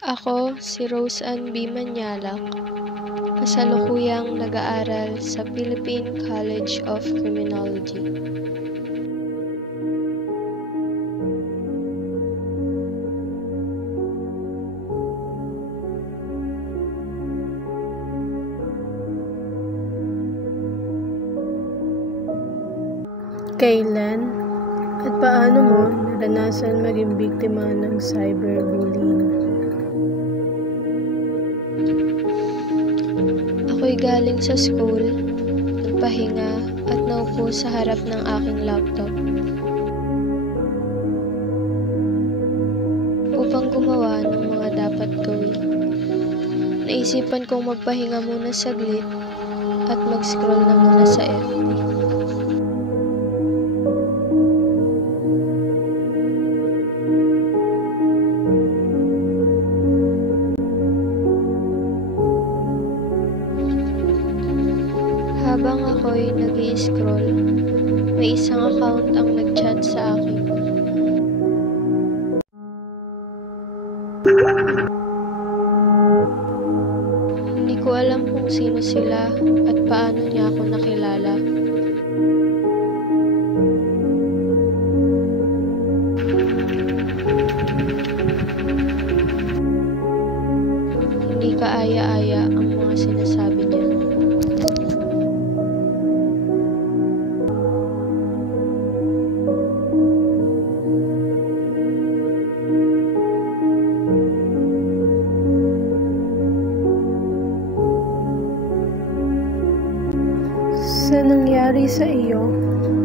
Ako si Rose Ann B. Manyalak, kasalukuyang nag-aaral sa Philippine College of Criminology. Kailan at paano mo naranasan maging biktima ng cyberbullying? Ako'y galing sa school, nagpahinga at naupo sa harap ng aking laptop upang gumawa ng mga dapat gawin. Naisipan kong magpahinga muna saglit at mag-scroll na muna sa FB. Habang ako'y nag-i-scroll, may isang account ang nag-chat sa akin. Hindi ko alam kung sino sila at paano niya ako nakilala. Hindi kaaya-aya ang mga sinasabi niya. Sa nangyari sa iyo,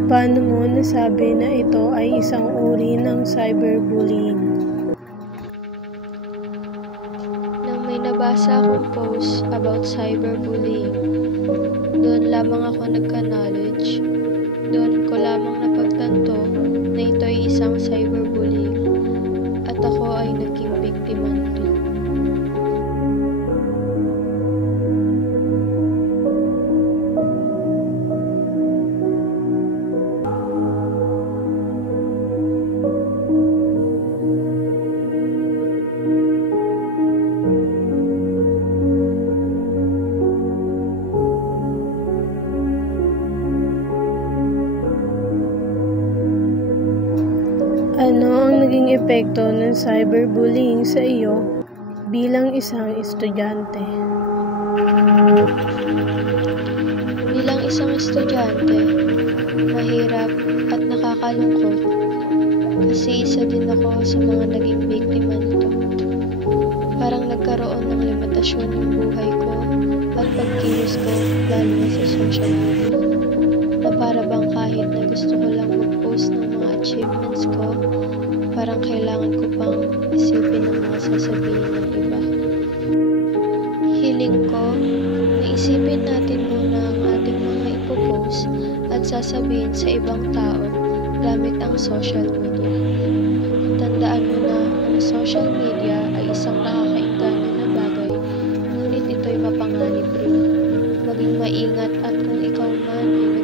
paano mo nasabi na ito ay isang uri ng cyberbullying? Nang may nabasa akong post about cyberbullying, doon lamang ako nagka-knowledge. Doon ko lamang napagtanto na ito ay isang cyberbullying at ako ay naging biktima nito. Ano ang naging epekto ng cyberbullying sa iyo bilang isang estudyante? Bilang isang estudyante, mahirap at nakakalungkot kasi isa din ako sa mga naging biktima nito. Parang nagkaroon ng limitasyon ng buhay ko at pagkilos ko lalo na sa social media. Na para bang kahit na gusto ko lang mag-post ng mga achievements ko, parang kailangan ko pang isipin ang mga sasabihin ng iba. Hiling ko na isipin natin muna ang ating mga ipopost at sasabihin sa ibang tao gamit ang social media. Tandaan mo na ang social media ay isang nakakainganyo na bagay, ngunit ito'y mapanganib rin. Maging maingat at kung ikaw man ay